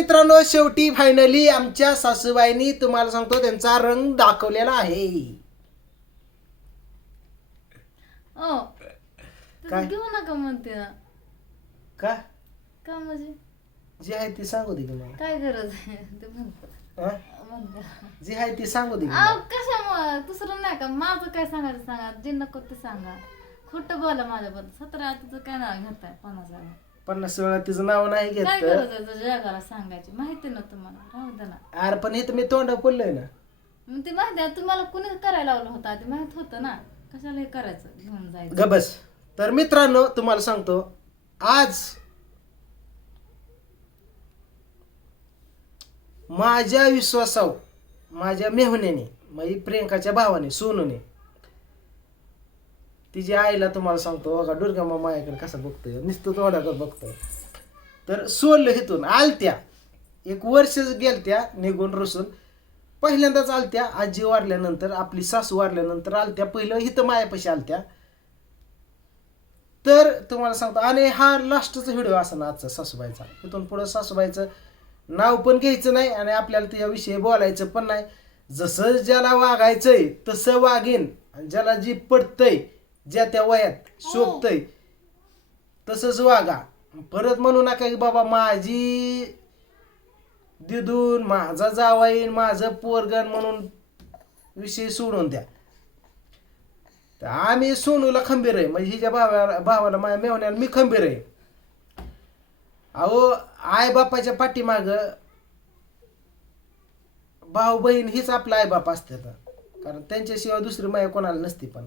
मित्रांनो शेवटी फायनली आमच्या सासूबाईंनी तुम्हाला सांगतो त्यांचा रंग दाखवलेला आहे. ओ काय? घेऊ नका म्हणते ना का? का म्हणजे? जी आहे ती सांगू दे की मला. काय गरज आहे? ते हा? जी आहे ती सांगू दे की मला. कशामुळं? दुसरं नाही का? माझं काय सांगायचं सांगा? जे नको ते सांगा. खोटं बोला माझ्याबद्दल. सतरा तुझं काय नाव घेताय? पन्नास पन्नास वेळा तिचं नाव नाही काय घेत गरज आहे तुझ्या जगाला सांगायची? माहिती ना तुम्हाला राहू दे ना. अरे पण तर मी तोंड बोललोय ना. मग ते माहिती आहे तुम्हाला कुणी करायला लावलं होतं ते माहीत होतं ना. कशाला हे करायचं? घेऊन जायचं. गबस तर मित्रांनो तुम्हाला सांगतो आज माझ्या विश्वासाव माझ्या मेहण्याने म्हणजे प्रियंकाच्या भावाने सोनूने तिची आईला तुम्हाला सांगतो बघा दुर्गा मामा माझ्याकडे कसं बघतोय. नुसतं तोंडाकडे बघतोय. तर सोडलं हेतून आलत्या. एक वर्ष गेलत्या निघून रुसून. पहिल्यांदाच आलत्या आजी वारल्यानंतर आपली सासू वारल्यानंतर आलत्या. पहिलं इथं मायापाशी आलत्या. तर तुम्हाला सांगतो आणि हा लास्टचा व्हिडिओ असा ना आजचा सासूबाईचा. इथून पुढं सासूबाईचं नाव पण घ्यायचं नाही आणि आपल्याला त्याविषयी बोलायचं पण नाही. जसं ज्याला वागायचंय तसं वागेन. आणि ज्याला जी पडतंय ज्या त्या वयात शोभतंय तसंच वागा. परत म्हणू नका की बाबा माझी दिदून माझा जावाईन माझं पोरगण म्हणून विषय सोडून द्या. तर आम्ही सोनूला खंबीर आहे. म्हणजे हिच्या भावाला भावाला माझ्या मेवण्याला मी खंबीर आहे. अहो आई बापाच्या पाठीमाग भाऊ बहीण हीच आपला आई बाप असते. कारण त्यांच्याशिवाय दुसरी माया कोणाला नसती पण.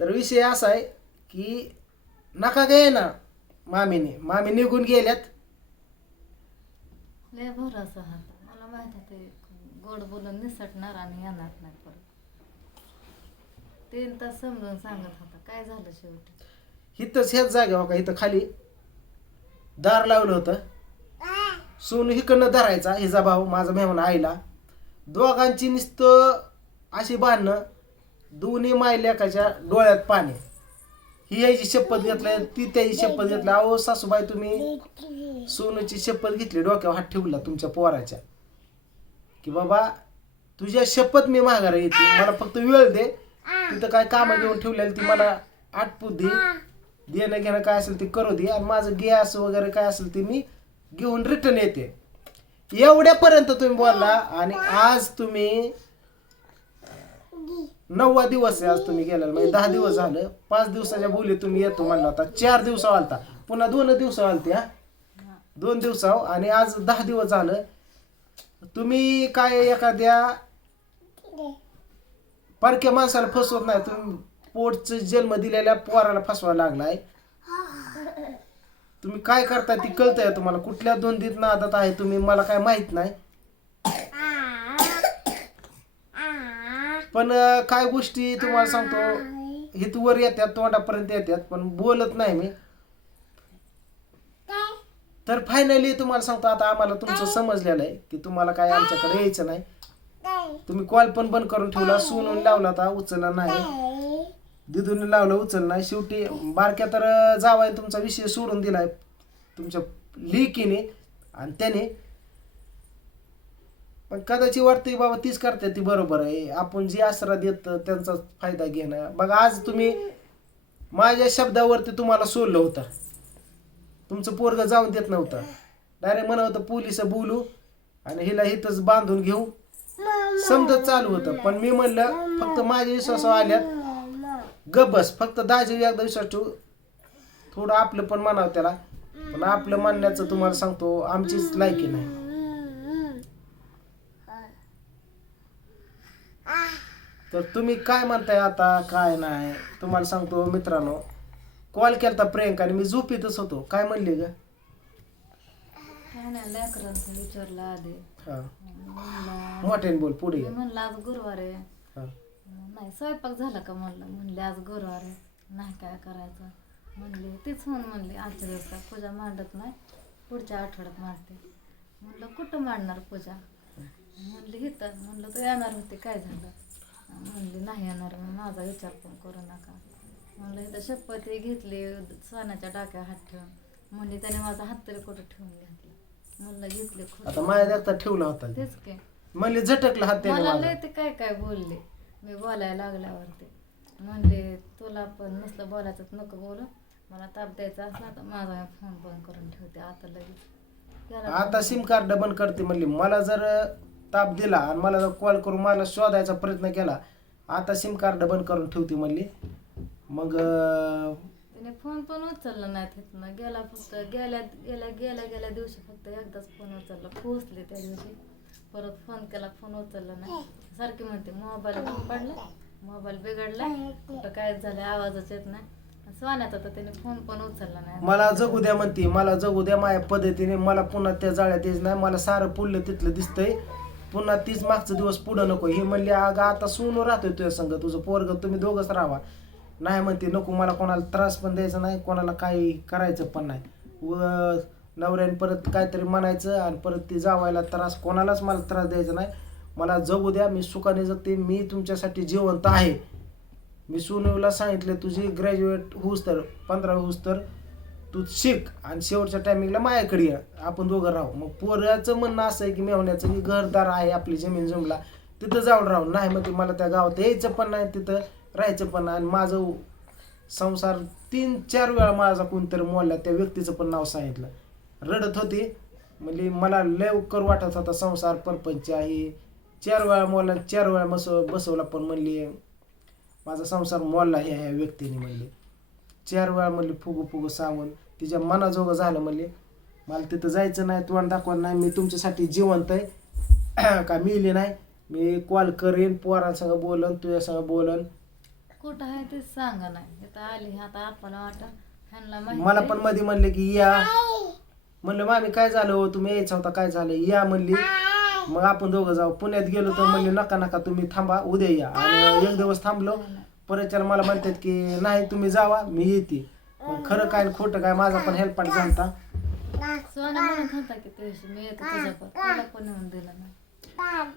तर विषय असा आहे की नका गे ना मामीने. मामी निघून गेल्यात. लय भरोसा होता मला माहीत आहे ते गोड बोलून निसटणार आणि येणार नाही परत. तीन तास समजून सांगत होता. काय झालं शेवटी? इथंच ह्याच जागेवर का इथं खाली दार लावलं होतं. सोनू हिकडनं धरायचा हिचा भाऊ माझा मेहमान आईला. दोघांची नुसतं अशी बांधणं दोन्ही मायलेकाच्या डोळ्यात पाणी. ही याची शपथ घेतली ती त्याची शपथ घेतली. अहो सासूबाई तुम्ही सोनूची शपथ घेतली डोक्यावर हात ठेवला तुमच्या पोराच्या. की बाबा तुझ्या शपथ मी माघारा येते मला फक्त वेळ दे. तिथं काय कामं घेऊन ठेवलेली ती मला आटपू दे. देणं घेणं काय असेल ते करू दे. आणि माझं गॅस वगैरे काय असेल ते मी घेऊन रिटर्न येते. एवढ्यापर्यंत तुम्ही बोलला आणि आज तुम्ही नववा दिवस आहे आज तुम्ही गेलेला. म्हणजे दहा दिवस झालं. पाच दिवसाच्या बोली तुम्ही येतो म्हणला होता. चार दिवसावर आलता. पुन्हा दोन दिवसावर आलते हा? दोन दिवसावर आणि आज दहा दिवस झालं. तुम्ही काय एखाद्या परक्या माणसाला फसवत नाही. तुम्ही पोटचं जन्म दिलेल्या पोराला फसवायला लागलाय. तुम्ही काय करताय ती कळतंय तुम्हाला. कुठल्या दोन दित नादात आहे तुम्ही? मला काय माहीत नाही. पण अं, काय गोष्टी तुम्हाला सांगतो हितवर येतात तोंडापर्यंत येतात पण बोलत नाही मी. तर फायनली तुम्हाला सांगतो आता आम्हाला तुमचं समजलेलं आहे की तुम्हाला काय आमच्याकडे यायचं नाही. तुम्ही कॉल पण बंद करून ठेवला सोनून लावला होता उचलला नाही. दिदूने लावलं उचल नाही. शेवटी बारक्या तर जावाय तुमचा विषय सोडून दिलाय तुमच्या लेकीने आणि त्याने. पण कदाचित वाटतंय बाबा तीच करते ती बरोबर आहे. आपण जी आसरा देत त्यांचा फायदा घेणं. बघा आज तुम्ही माझ्या शब्दावरती तुम्हाला सोडलं होतं. तुमचं पोरग जाऊन देत नव्हतं. डायरेक्ट म्हणत होतं पोलीस बोलू आणि हिला इथंच बांधून घेऊ. समजत चालू होतं. पण मी म्हणलं फक्त माझ्या विश्वासावर आल्यात. गबस फक्त दाजी एकदा विश्वास ठेवू. थोडं आपलं पण म्हणावं त्याला. पण आपलं म्हणण्याचं तुम्हाला सांगतो आमचीच लायकी नाही. तर तुम्ही काय म्हणताय आता काय नाही? तुम्हाला सांगतो मित्रांनो कॉल केलता प्रियंकाने मी झोपीतच होतो. काय म्हणले ग? काय नाही लेकरांचं विचारलं आधी. हा. म्हणलं मोठ्याने बोल पुढे मी. म्हणलं आज गुरुवार आहे. हा. नाही स्वयंपाक झाला का म्हणलं? म्हणले आज गुरुवार आहे. नाही काय करायचं? म्हणले तेच म्हणून म्हणले आजच्या दिवसात पूजा मांडत नाही पुढच्या आठवड्यात मांडते. म्हणलं कुठं मांडणार पूजा? म्हणले इथं. म्हणलं तू येणार होते काय झालं? म्हणले नाही येणार माझा विचार पण करू नका. म्हणलं इथं शपथ घेतली सोन्याच्या टाक्या हात ठेवून. म्हणले त्याने माझा हात तरी कुठं ठेवून घातला? म्हणलं घेतले खूप आता माझ्या देखता ठेवला होता. तेच की. म्हणले झटकलं हात त्याने मला माझा. लय ते काय काय बोलले? मी बोलायला लागल्यावरती म्हणले तुला पण नसलं बोलायचं तर नको बोलू. मला ताप द्यायचा असला तर माझा फोन बंद करून ठेवते आता लगेच. आता सिम कार्ड बंद करते म्हणली. मला जर ताप दिला आणि मला जर कॉल करून मला शोधायचा प्रयत्न केला आता सिम कार्ड बंद करून ठेवते म्हणली. मग त्याने फोन पण उचलला नाही तिथनं. गेला फक्त गेल्या गेल्या गेल्या गेल्या दिवशी फक्त एकदाच फोन उचलला. पोहोचले त्या दिवशी. परत फोन केला फोन उचलला नाही. सारखी म्हणते मोबाईल पडला. मोबाईल बिघडला. कुठं काय झालं आवाजच येत नाही. सोन्याचा तर त्याने फोन पण उचलला नाही. मला जगू द्या म्हणते. मला जगू द्या माझ्या पद्धतीने. मला पुन्हा त्या जाळ्यात यायचं नाही. मला सारं पुढलं तिथलं दिसतंय. पुन्हा तीच मागचा दिवस पुढं नको. हे म्हणले अगं आता सून राहतोय तुझ्या संघ तुझं पोरग तुम्ही दोघंच राहा नाही म्हणते नको मला कोणाला त्रास पण द्यायचा नाही कोणाला काही करायचं पण नाही. व नवऱ्याने परत काहीतरी म्हणायचं आणि परत ती जावायला त्रास कोणालाच मला त्रास द्यायचा नाही. मला जगू द्या मी सुखाने जगते मी तुमच्यासाठी जिवंत आहे. मी सोनूला सांगितलं तुझी ग्रॅज्युएट होऊस तर पंधरा होऊस तर तू शिक आणि शेवटच्या टायमिंगला माझ्याकडे ये. आपण दोघं राहू. मग पोराचं म्हणणं असं आहे की मेवण्याचं की घरदार आहे आपली जमीन जमला तिथं जाऊन राहू. नाही मग ते मला त्या गावात यायचं पण नाही तिथं राहायचं पण नाही. आणि माझं संसार तीन चार वेळा माझा कोणतरी मोडला त्या व्यक्तीचं पण नाव सांगितलं. रडत होती. म्हणजे मला लवकर वाटत होता संसार परपंच आहे. चार वेळा मोडला चार वेळा बसव बसवला पण म्हणली माझा संसार मोडला ह्या ह्या व्यक्तीने म्हणले. चार वेळा म्हणले फुगू फुगू सांगून तिच्या मनाजोगं झालं म्हणले मला तिथं जायचं नाही तोंड दाखवलं नाही मी तुमच्यासाठी जिवंत आहे. का मिली नाही? मी कॉल करेन पोरांसंग बोलन तुझ्यासंग बोलन. कुठं आहे ते सांगा नाही इथं आली आता आपल्याला वाटत ह्यांना माहिती मला पण मध्ये म्हणले की या. म्हणलं मामी काय झालं हो? तुम्ही यायचं होता काय झालं? या म्हणली. मग आपण दोघं जाऊ. पुण्यात गेलो तर म्हणले नका नका तुम्ही थांबा उद्या या. आणि एक दिवस थांबलो. परत मला म्हणतात की नाही तुम्ही जावा मी येते. खरं काय आणि खोटं काय माझा पण हेल्पाट झालता. सोना म्हणत होता की त्या दिवशी मी येतो तुझ्याकडं त्याला पण दिलं नाही.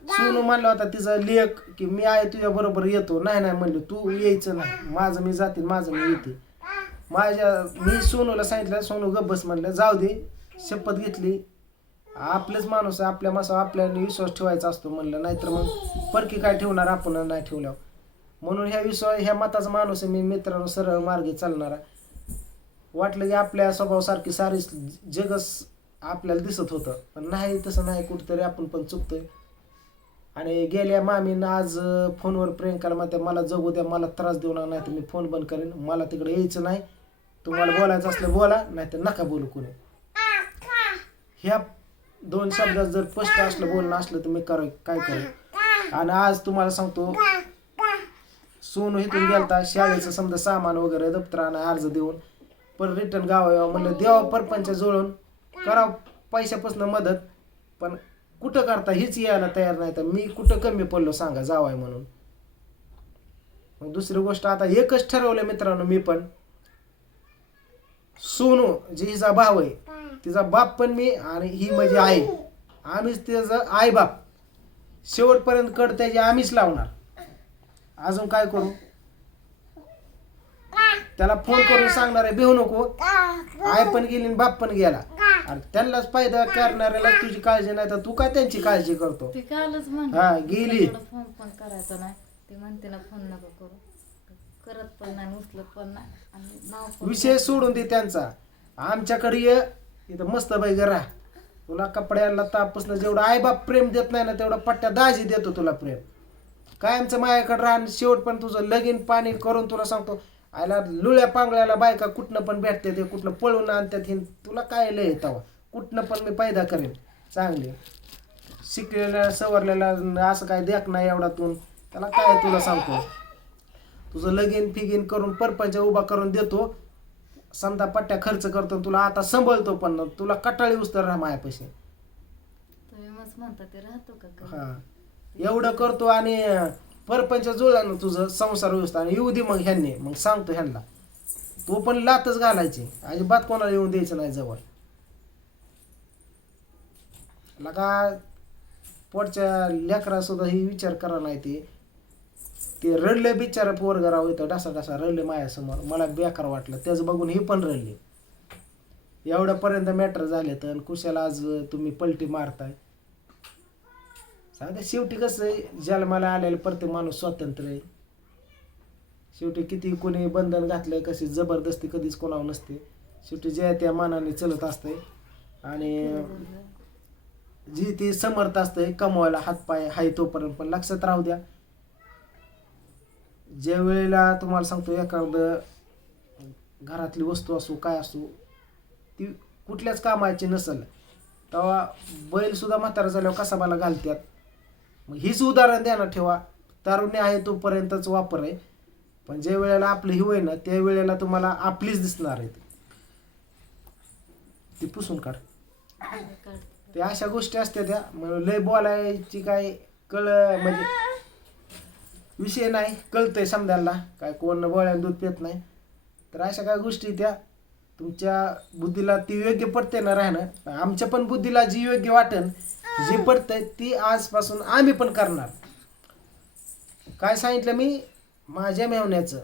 सोनू म्हणला होता तिचा लेख की मी आहे तुझ्या बरोबर येतो. नाही नाही म्हणलं तू यायचं नाही. माझं मी जाते माझं मी येते. माझ्या मी सोनूला सांगितलं सोनू गब्बस म्हणलं जाऊ दे शपथ घेतली. आपलेच माणूस आहे आपल्या माणसा आपल्याला विश्वास ठेवायचा असतो म्हणलं नाहीतर मग परकी काय ठेवणार आपण नाही ठेवल्यावर? म्हणून ह्या विश्वास ह्या मताचा माणूस आहे मी मित्रांनो सरळ मार्गे चालणारा. वाटलं की आपल्या स्वभावासारखी सारी जगच आपल्याला दिसत होतं पण नाही तसं नाही. कुठंतरी आपण पण चुकतोय. आणि गेल्या मामीनं आज फोनवर प्रियंकाला म्हणते मला जगू द्या मला त्रास देऊ नका नाही तर मी फोन बंद करेन. मला तिकडे यायचं नाही. तुम्हाला बोलायचं असलं बोला नाही तर नका बोलू कोणी. ह्या दोन शब्दात जर स्पष्ट असलं बोलणं असलं तर मी कर काय करेन? आणि आज तुम्हाला सांगतो सोनू इथून गेलता शाळेचं समजा सामान वगैरे दप्तरानं अर्ज देऊन परत रिटर्न गावा यावं म्हणलं देवा परपंच जुळून करा पैशापासून मदत पण कुठं करता हीच यायला तयार नाही तर मी कुठं कमी पडलो सांगा जावाय म्हणून. मग दुसरी गोष्ट आता एकच ठरवलं मित्रांनो मी पण. सोनू जी हिचा भाव आहे तिचा बाप पण मी आणि ही माझी आई. आम्हीच तिचा आई बाप. शेवटपर्यंत कड त्याची आम्हीच लावणार. अजून काय करू? त्याला फोन करून सांगणार आहे भेऊ नको. आई पण गेली आणि बाप पण गेला. आणि त्यांनाच फायदा करणाऱ्याला तुझी काळजी नाही तर तू काय त्यांची काळजी करतो? ती कालच हा, गेली. फोन पण करायचा नाही. ती म्हणते ना फोन नको करू. करत पण नाही उचलत पण नाही. आणि नाव पण विषय सोडून दे त्यांचा. आमच्याकडे ये इथं मस्त बाई राहा. तुला कपड्याला तापसनं जेवढं आई बाप प्रेम देत नाही ना तेवढं पट्ट्या दाजी देतो तुला प्रेम. कायमचं माझ्याकडे राहा आणि शेवट पण तुझं लगीन पाणी करून तुला सांगतो. आयला लुळ्या पांगळ्याला बायका कुठनं पण भेटते ते कुठनं पळून आणतात हे तुला काय लय येतं कुठनं पण मी पैदा करेन. चांगली. शिकलेल्या सवरलेला असं काय देख नाही एवढा तू त्याला काय तुला सांगतो? तुझं लगीन फिगीन करून परपंच उभा करून देतो. समजा पट्ट्या खर्च करतो तुला आता संभळतो पण. तुला कटाळी उस्तर राहा मायापाशी तुम्ही मस्त म्हणता ते राहतो का? हा. एवढं करतो आणि परपंच जुळला ना तुझं संसार व्यवस्था. आणि येऊ दे मग ह्यांनी मग सांगतो ह्यांना. तो पण लातच घालायची. अजिबात कोणाला येऊन द्यायचं नाही जवळ. लगा पोटच्या लेकरा सुद्धा ही विचार करा नाही ते. ते रडले बिचारा पोरग राव इथं डासा डासा रडले माझ्यासमोर मला बेकार वाटलं. त्याचं बघून हे पण रडले. एवढ्यापर्यंत मॅटर झाले तर कुशाला आज तुम्ही पलटी मारताय. आता शेवटी कसं आहे जन्माला आलेलं प्रत्येक माणूस स्वतंत्र आहे. शेवटी किती कोणी बंधन घातलंय कशी जबरदस्ती कधीच कोणावर नसते. शेवटी ज्या त्या मानाने चलत असते आणि जी ती समर्थ असते कमवायला हातपाय हाय तोपर्यंत. पण लक्षात राहू द्या ज्या वेळेला तुम्हाला सांगतो एखादं घरातली वस्तू असो काय असो ती कुठल्याच कामाची नसेल. तेव्हा बैलसुद्धा म्हातारा झाल्यावर कसाबाला घालतात मग हीच उदाहरण द्या ना ठेवा. तारुण्य आहे तोपर्यंतच वापर आहे. पण ज्या वेळेला आपलं हिव आहे ना त्या वेळेला तुम्हाला आपलीच दिसणार आहे ती. पुसून काढ. ते अशा गोष्टी असत्या त्या. मग लय बोलायची काय कळ म्हणजे विषय नाही. कळतंय समजायला. काय कोण बोळ्यानं दूध पित नाही. तर अशा काय गोष्टी त्या. तुमच्या बुद्धीला ती योग्य पडते ना राहणं. आमच्या पण बुद्धीला जी योग्य वाटेल जी पडतंय ती आजपासून आम्ही पण करणार. काय सांगितलं मी? माझ्या मेवण्याचं.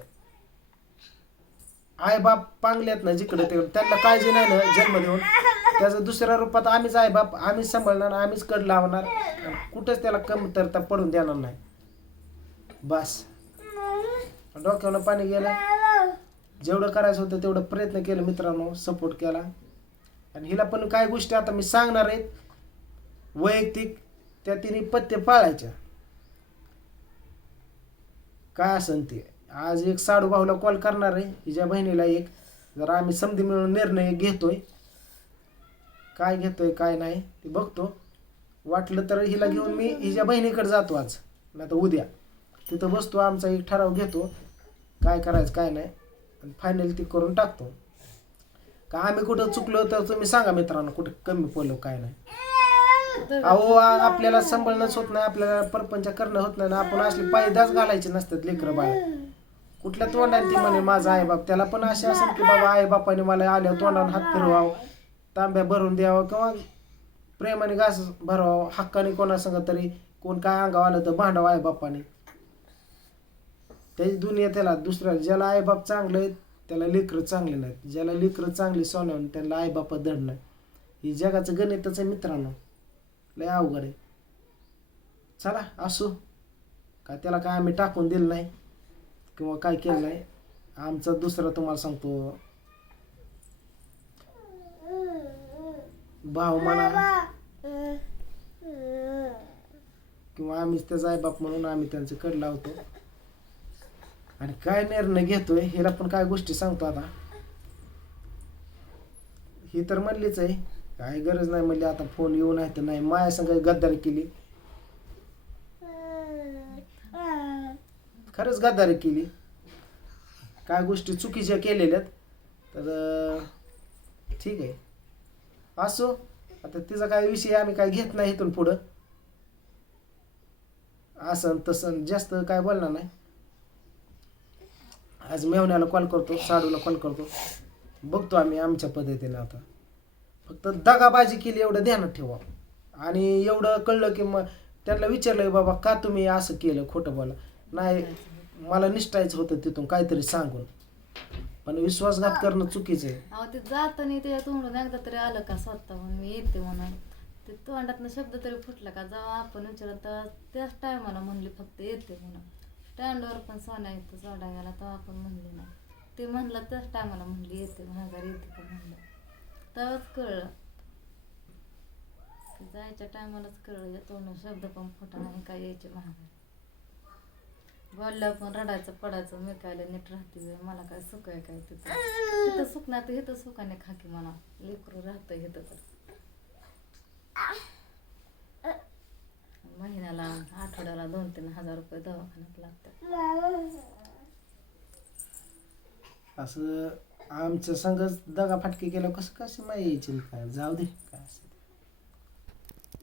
आई बाप पांगल्यात ना जिकडे ते त्यांना काळजी नाही ना जन्म देऊन. त्याचं दुसऱ्या रूपात आम्हीच आई बाप आम्हीच सांभाळणार आम्हीच कड लावणार. कुठंच त्याला कमतरता पडून देणार नाही. बस. डोक्यावर पाणी गेलं. जेवढं करायचं होतं तेवढं प्रयत्न केलं मित्रांनो सपोर्ट केला. आणि हिला पण काय गोष्टी आता मी सांगणार आहेत. वैयक्तिक त्या तिने पत्ते पाळायच्या. काय असन ते? आज एक साडू भाऊला कॉल करणार आहे. हिच्या बहिणीला एक. जरा आम्ही समधी मिळून निर्णय घेतोय काय घेतोय काय नाही ते बघतो. वाटलं तर हिला घेऊन मी हिच्या बहिणीकडे जातो आज. नाही तर उद्या. तिथं बसतो आमचा एक ठराव घेतो. काय करायचं काय नाही. आणि फायनल ती करून टाकतो. का आम्ही कुठं चुकलो तर तुम्ही सांगा मित्रांनो कुठं कमी पडलो काय नाही. अहो आ- आपल्याला सांभाळणंच होत नाही आपल्याला परपंच करणं होत नाही ना आपण असले पायदाच घालायचे नसतात लेकरं बाळ. कुठल्या तोंडाने ती म्हणे माझा आई बाप त्याला पण असे असेल की बाबा आई बापाने मला आल्यावर तोंडाने हात फिरवावं तांब्या भरून द्यावं किंवा प्रेमाने घास भरवावं हक्काने कोणासंग तरी कोण काय अंगावर आलं तर भांडावं आई बापाने त्याची दुनिया त्याला दुसऱ्या ज्याला आई बाप चांगले आहेत त्याला लेकरं चांगले नाहीत. ज्याला लेकरं चांगली सोन्यावर त्याला आई बापा दड नाही. ही जगाचं गणितच आहे मित्रांनो. लय अवघड आहे. चला असो. काय त्याला काय आम्ही टाकून दिलं नाही किंवा काय केलं नाही आमचा दुसरा तुम्हाला सांगतो. भाव म्हणा किंवा आम्हीच त्याचा आईबाप म्हणून आम्ही त्यांचं कड लावतो. आणि काय निर्णय घेतोय हिला पण काय गोष्टी सांगतो आता. ही तर म्हणलीच आहे. काय गरज नाही म्हणली आता फोन येऊ नाही तर नाही. माया संग गद्दारी केली. खरंच गद्दारी केली. काय गोष्टी चुकीच्या केलेल्यात. तर ठीक आहे. असो आता तिचा काय विषय आम्ही काय घेत नाही इथून पुढं. असं तसं जास्त काय बोलणार नाही. आज मेहण्याला कॉल करतो साडूला कॉल करतो. बघतो आम्ही आमच्या पद्धतीने आता. फक्त दगाबाजी केली एवढं ध्यानात ठेवा. आणि एवढं कळलं की मग त्यांना विचारलं की बाबा का तुम्ही असं केलं खोटं बोला? नाही मला निष्ठायचं होतं तिथून काहीतरी सांगून. पण विश्वासघात करणं चुकीचं आहे. अहो ते जाताना त्याच्या तोंडून एकदा तरी आलं का स्वतःहून मी येते म्हणून. ते तोंडातनं शब्द तरी फुटला का? जेव्हा आपण विचारलं तर त्याच टायमाला म्हणली फक्त येते म्हणून. स्टँडवर पण सोन्या येतं सोडा गेला तेव्हा आपण म्हणली नाही. ते म्हणलं त्याच टायमाला म्हणली येते महागार येते का म्हणलं. तेव्हाच कळलं. जायच्या टायमालाच कळलं या तोंड शब्द पण फुटा नाही काय यायचे महागार बोलल्यावर पण रडायचं पडायचं मी काय नीट राहते मला काय सुख आहे काय तिथं? तिथं सुख नाही तर इथं सुखाने खाकी म्हणा लेकरू राहतं इथं तर. महिन्याला आठवड्याला दोन तीन हजार रुपये दवाखान्यात लागतात. असं आमच्या संघ दगा फाटके केलं कसं कसं माहिती यायची काय? जाऊ दे काय असं